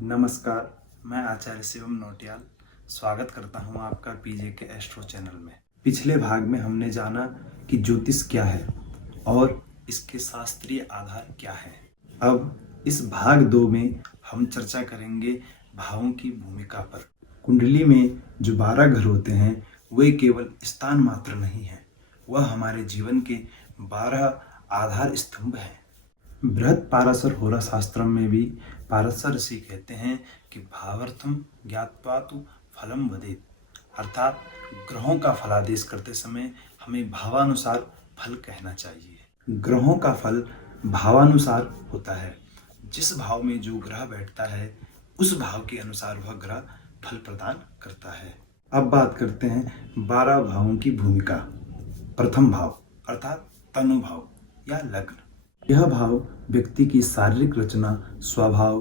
नमस्कार, मैं आचार्य शिवम नौटियाल स्वागत करता हूं आपका पीजे के एस्ट्रो चैनल में। पिछले भाग में हमने जाना कि ज्योतिष क्या है और इसके शास्त्रीय आधार क्या है। अब इस भाग 2 में हम चर्चा करेंगे भावों की भूमिका पर। कुंडली में जो 12 घर होते हैं वे केवल स्थान मात्र नहीं है, वह हमारे जीवन के 12 आधार स्तंभ हैं। बृहद पाराशर होरा शास्त्रम में भी पाराशर ऋषि कहते हैं कि भावार्थम ज्ञात्वा तु फलम वदेत, अर्थात ग्रहों का फलादेश करते समय हमें भावानुसार फल कहना चाहिए। ग्रहों का फल भावानुसार होता है। जिस भाव में जो ग्रह बैठता है उस भाव के अनुसार वह ग्रह फल प्रदान करता है। अब बात करते हैं 12 भावों की भूमिका। प्रथम भाव अर्थात तनु भाव या लग्न। यह भाव व्यक्ति की शारीरिक रचना, स्वभाव,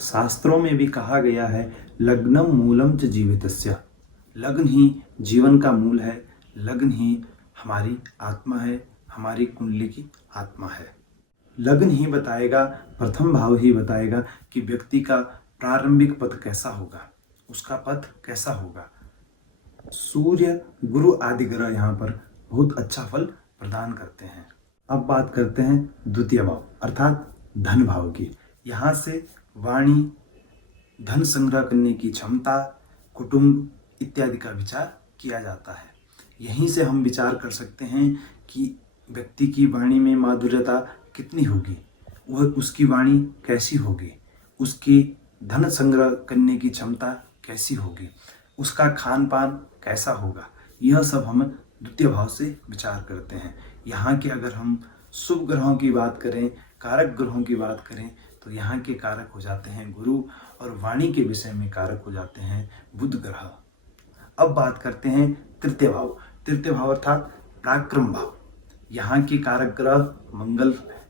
शास्त्रों में भी कहा गया है लग्नम मूलम च जीवितस्य। लग्न ही जीवन का मूल है, लग्न ही हमारी आत्मा है, हमारी कुंडली की आत्मा है। लग्न ही बताएगा, प्रथम भाव ही बताएगा कि व्यक्ति का प्रारंभिक पथ कैसा होगा, उसका पथ कैसा होगा। सूर्य, गुरु आदि ग्रह यहाँ पर बहुत अच्छा फल प्रदान करते हैं। अब बात करते हैं द्वितीय भाव अर्थात धन भाव की। यहाँ से वाणी, धन संग्रह करने की क्षमता, कुटुंब इत्यादि का विचार किया जाता है। यहीं से हम विचार कर सकते हैं कि व्यक्ति की वाणी में माधुर्यता कितनी होगी, वह उसकी वाणी कैसी होगी, उसकी धन संग्रह करने की क्षमता कैसी होगी, उसका खान पान कैसा होगा। यह सब हम द्वितीय भाव से विचार करते हैं। यहाँ के अगर हम शुभ ग्रहों की बात करें, कारक ग्रहों की बात करें, तो यहाँ के कारक हो जाते हैं गुरु, और वाणी के विषय में कारक हो जाते हैं बुध ग्रह। अब बात करते हैं तृतीय भाव। तृतीय भाव अर्थात पराक्रम भाव। यहाँ के कारक ग्रह मंगल है।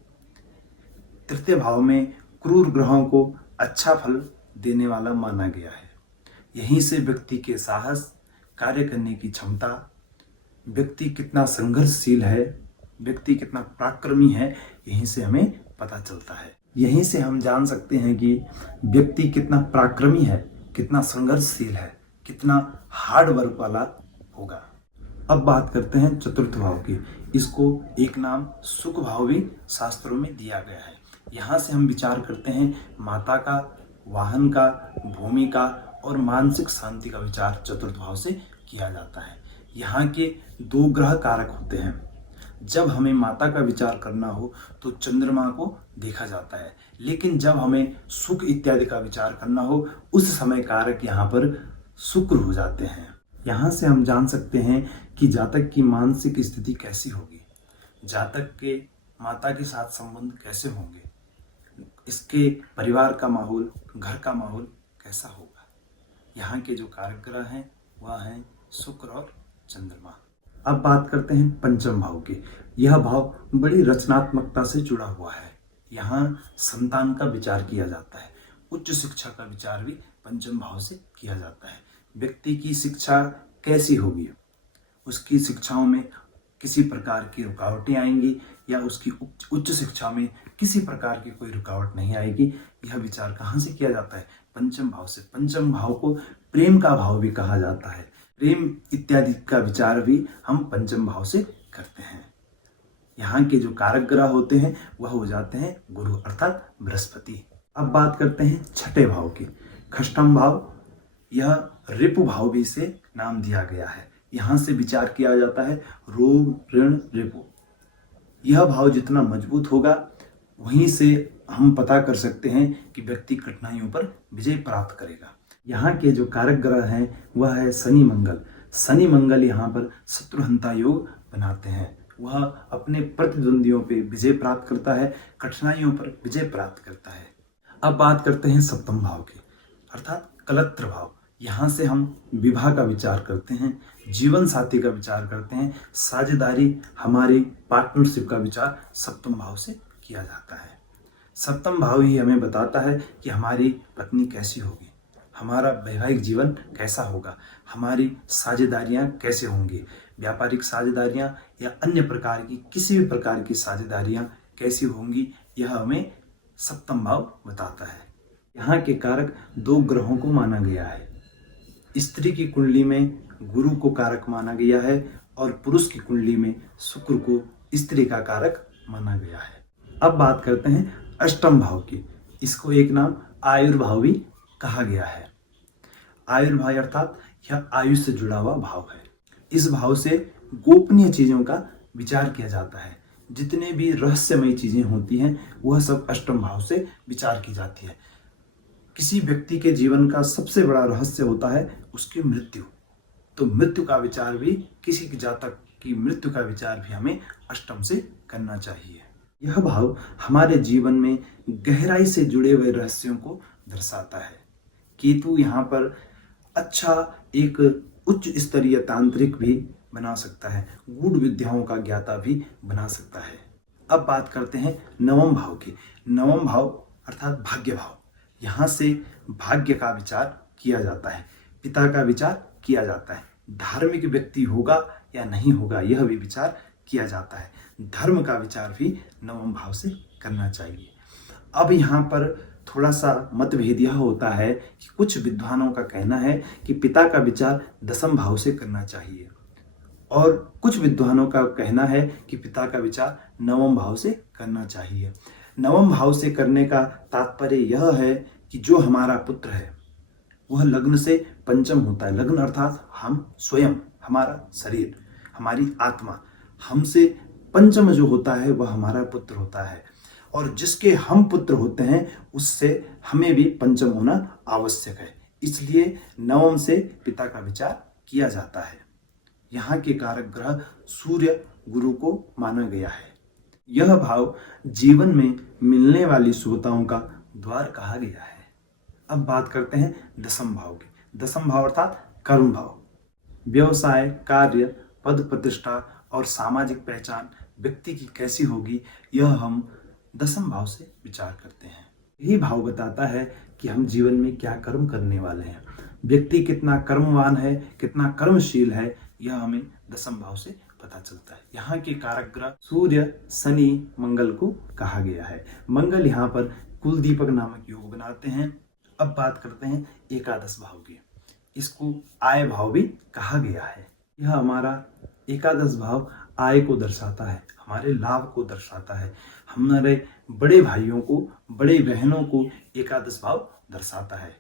तृतीय भाव में क्रूर ग्रहों को अच्छा फल देने वाला माना गया है। यहीं से व्यक्ति के साहस, कार्य करने की क्षमता, व्यक्ति कितना संघर्षशील है, व्यक्ति कितना पराक्रमी है, यहीं से हमें पता चलता है। यहीं से हम जान सकते हैं कि व्यक्ति कितना पराक्रमी है, कितना संघर्षशील है, कितना हार्ड वर्क वाला होगा। अब बात करते हैं चतुर्थ भाव की। इसको एक नाम सुख भाव भी शास्त्रों में दिया गया है। यहाँ से हम विचार करते हैं माता का, वाहन का, भूमि का और मानसिक शांति का विचार चतुर्थ भाव से किया जाता है। यहाँ के 2 ग्रह कारक होते हैं। जब हमें माता का विचार करना हो तो चंद्रमा को देखा जाता है, लेकिन जब हमें सुख इत्यादि का विचार करना हो उस समय कारक यहाँ पर शुक्र हो जाते हैं। यहाँ से हम जान सकते हैं कि जातक की मानसिक स्थिति कैसी होगी, जातक के माता के साथ संबंध कैसे होंगे, इसके परिवार का माहौल, घर का माहौल कैसा होगा। यहाँ के जो कारक ग्रह हैं वह हैं शुक्र और चंद्रमा। अब बात करते हैं पंचम भाव की। यह भाव बड़ी रचनात्मकता से जुड़ा हुआ है। यहाँ संतान का विचार किया जाता है। उच्च शिक्षा का विचार भी पंचम भाव से किया जाता है। व्यक्ति की शिक्षा कैसी होगी, उसकी शिक्षाओं में किसी प्रकार की रुकावटें आएंगी या उसकी उच्च शिक्षा में किसी प्रकार की कोई रुकावट नहीं आएगी, यह विचार कहाँ से किया जाता है? पंचम भाव से। पंचम भाव को प्रेम का भाव भी कहा जाता है। प्रेम इत्यादि का विचार भी हम पंचम भाव से करते हैं। यहाँ के जो कारक ग्रह होते हैं वह हो जाते हैं गुरु अर्थात बृहस्पति। अब बात करते हैं छठे भाव की। षष्ठम भाव, यह रिपु भाव भी से नाम दिया गया है। यहाँ से विचार किया जाता है रोग, ऋण, रिपु। यह भाव जितना मजबूत होगा वहीं से हम पता कर सकते हैं कि व्यक्ति कठिनाइयों पर विजय प्राप्त करेगा। यहाँ के जो कारक ग्रह हैं वह है शनि मंगल। शनि मंगल यहाँ पर शत्रुहंता योग बनाते हैं। वह अपने प्रतिद्वंदियों पे विजय प्राप्त करता है, कठिनाइयों पर विजय प्राप्त करता है। अब बात करते हैं सप्तम भाव की अर्थात कलत्र भाव। यहाँ से हम विवाह का विचार करते हैं, जीवन साथी का विचार करते हैं, साझेदारी, हमारी पार्टनरशिप का विचार सप्तम भाव से किया जाता है। सप्तम भाव ही हमें बताता है कि हमारी पत्नी कैसी होगी, हमारा वैवाहिक जीवन कैसा होगा, हमारी साझेदारियाँ कैसे होंगी, व्यापारिक साझेदारियाँ या अन्य प्रकार की किसी भी प्रकार की साझेदारियाँ कैसी होंगी, यह हमें सप्तम भाव बताता है। यहाँ के कारक 2 ग्रहों को माना गया है। स्त्री की कुंडली में गुरु को कारक माना गया है और पुरुष की कुंडली में शुक्र को स्त्री का कारक माना गया है। अब बात करते हैं अष्टम भाव की। इसको एक नाम आयुर्भाव भी कहा गया है। आयुर्भाव अर्थात यह आयु से जुड़ा हुआ भाव है। इस भाव से गोपनीय चीजों का विचार किया जाता है। जितने भी रहस्यमयी चीजें होती हैं वह सब अष्टम भाव से विचार की जाती है। किसी व्यक्ति के जीवन का सबसे बड़ा रहस्य होता है उसकी मृत्यु। तो मृत्यु का विचार भी, किसी के जातक की मृत्यु का विचार भी हमें अष्टम से करना चाहिए। यह भाव हमारे जीवन में गहराई से जुड़े हुए रहस्यों को दर्शाता है। केतु यहाँ पर अच्छा एक उच्च स्तरीय तांत्रिक भी बना सकता है, गूढ़ विद्याओं का ज्ञाता भी बना सकता है। अब बात करते हैं नवम भाव की। नवम भाव अर्थात भाग्य भाव। यहाँ से भाग्य का विचार किया जाता है, पिता का विचार किया जाता है, धार्मिक व्यक्ति होगा या नहीं होगा यह भी विचार किया जाता है। धर्म का विचार भी नवम भाव से करना चाहिए। अब यहाँ पर थोड़ा सा मतभेद यह होता है कि कुछ विद्वानों का कहना है कि पिता का विचार दसम भाव से करना चाहिए और कुछ विद्वानों का कहना है कि पिता का विचार नवम भाव से करना चाहिए। नवम भाव से करने का तात्पर्य यह है कि जो हमारा पुत्र है वह लग्न से पंचम होता है। लग्न अर्थात हम स्वयं, हमारा शरीर, हमारी आत्मा, हमसे पंचम जो होता है वह हमारा पुत्र होता है और जिसके हम पुत्र होते हैं उससे हमें भी पंचम होना आवश्यक है। इसलिए नवम से पिता का विचार किया जाता है। यहाँ के कारक ग्रह सूर्य गुरु को माना गया है। यह भाव जीवन में मिलने वाली शुभताओं का द्वार कहा गया है। अब बात करते हैं दसम भाव की। दसम भाव अर्थात कर्म भाव। व्यवसाय, कार्य, पद प्रतिष्ठा और सामाजिक पहचान व्यक्ति की कैसी होगी यह हम दसम भाव से विचार करते हैं। यही भाव बताता है कि हम जीवन में क्या कर्म करने वाले हैं। व्यक्ति कितना कर्मवान है, कितना कर्मशील है, यह हमें दसम भाव से पता चलता है। यहाँ के कारक ग्रह सूर्य, शनि, मंगल को कहा गया है। मंगल यहाँ पर कुल दीपक नामक योग बनाते हैं। अब बात करते हैं एकादश भाव की। इसको आय भाव भी कहा गया है। यह हमारा एकादश भाव आय को दर्शाता है, हमारे लाभ को दर्शाता है। हमारे बड़े भाइयों को, बड़े बहनों को एकादश भाव दर्शाता है।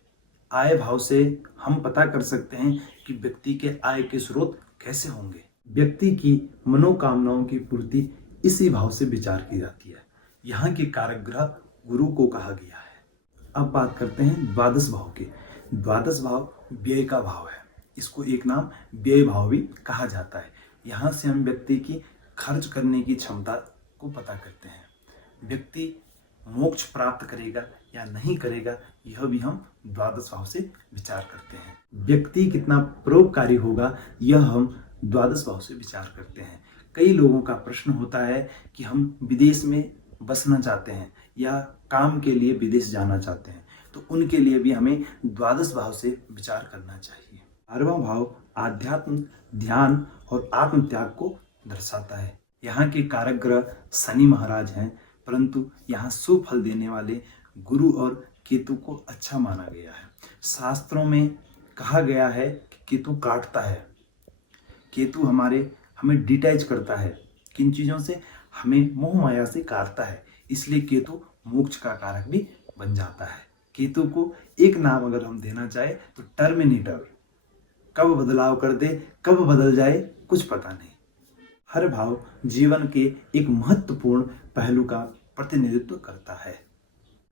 आय भाव से हम पता कर सकते हैं कि व्यक्ति के आय के स्रोत कैसे होंगे। व्यक्ति की मनोकामनाओं की पूर्ति इसी भाव से विचार की जाती है। यहाँ के कारक ग्रह गुरु को कहा गया है। अब बात करते हैं द्वादश भाव की। द्वादश भाव व्यय का भाव है। इसको एक नाम व्यय भाव भी कहा जाता है। यहाँ से हम व्यक्ति की खर्च करने की क्षमता को पता करते हैं। व्यक्ति मोक्ष प्राप्त करेगा या नहीं करेगा यह भी हम द्वादश भाव से विचार करते हैं। व्यक्ति कितना परोपकारी होगा यह हम द्वादश भाव से विचार करते हैं। कई लोगों का प्रश्न होता है कि हम विदेश में बसना चाहते हैं या काम के लिए विदेश जाना चाहते हैं, तो उनके लिए भी हमें द्वादश भाव से विचार करना चाहिए। 12वां भाव आध्यात्म, ध्यान और आत्म त्याग को दर्शाता है। यहाँ के कारक ग्रह शनि महाराज हैं, परंतु यहाँ शुभ फल देने वाले गुरु और केतु को अच्छा माना गया है। शास्त्रों में कहा गया है कि केतु काटता है। केतु हमें डिटैच करता है, किन चीज़ों से, हमें मोह माया से काटता है। इसलिए केतु मोक्ष का कारक भी बन जाता है। केतु को एक नाम अगर हम देना चाहे तो टर्मिनेटर। कब बदलाव कर दे, कब बदल जाए कुछ पता नहीं। हर भाव जीवन के एक महत्वपूर्ण पहलू का प्रतिनिधित्व करता है।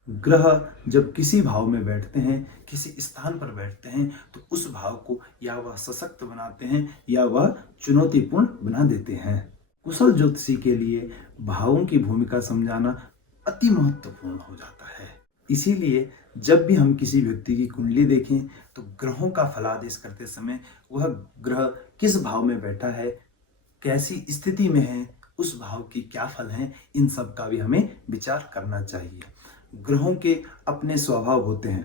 ग्रह जब किसी भाव में बैठते हैं, किसी स्थान पर बैठते हैं, तो उस भाव को या वह सशक्त बनाते हैं या वह चुनौतीपूर्ण बना देते हैं। कुशल ज्योतिषी के लिए भावों की भूमिका समझाना अति महत्वपूर्ण हो जाता है। इसीलिए जब भी हम किसी व्यक्ति की कुंडली देखें तो ग्रहों का फलादेश करते समय वह ग्रह किस भाव में बैठा है, कैसी स्थिति में है, उस भाव की क्या फल हैं, इन सब का भी हमें विचार करना चाहिए। ग्रहों के अपने स्वभाव होते हैं,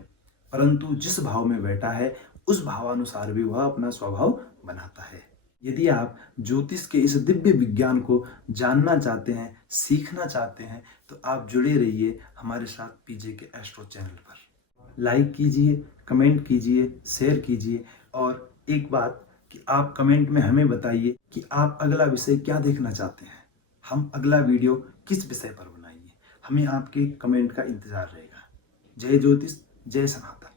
परंतु जिस भाव में बैठा है उस भावानुसार भी वह अपना स्वभाव बनाता है। यदि आप ज्योतिष के इस दिव्य विज्ञान को जानना चाहते हैं, सीखना चाहते हैं, तो आप जुड़े रहिए हमारे साथ पीजे के एस्ट्रो चैनल पर। लाइक कीजिए, कमेंट कीजिए, शेयर कीजिए। और एक बात कि आप कमेंट में हमें बताइए कि आप अगला विषय क्या देखना चाहते हैं, हम अगला वीडियो किस विषय पर बनाएंगे। हमें आपके कमेंट का इंतज़ार रहेगा। जय ज्योतिष, जय सनातन।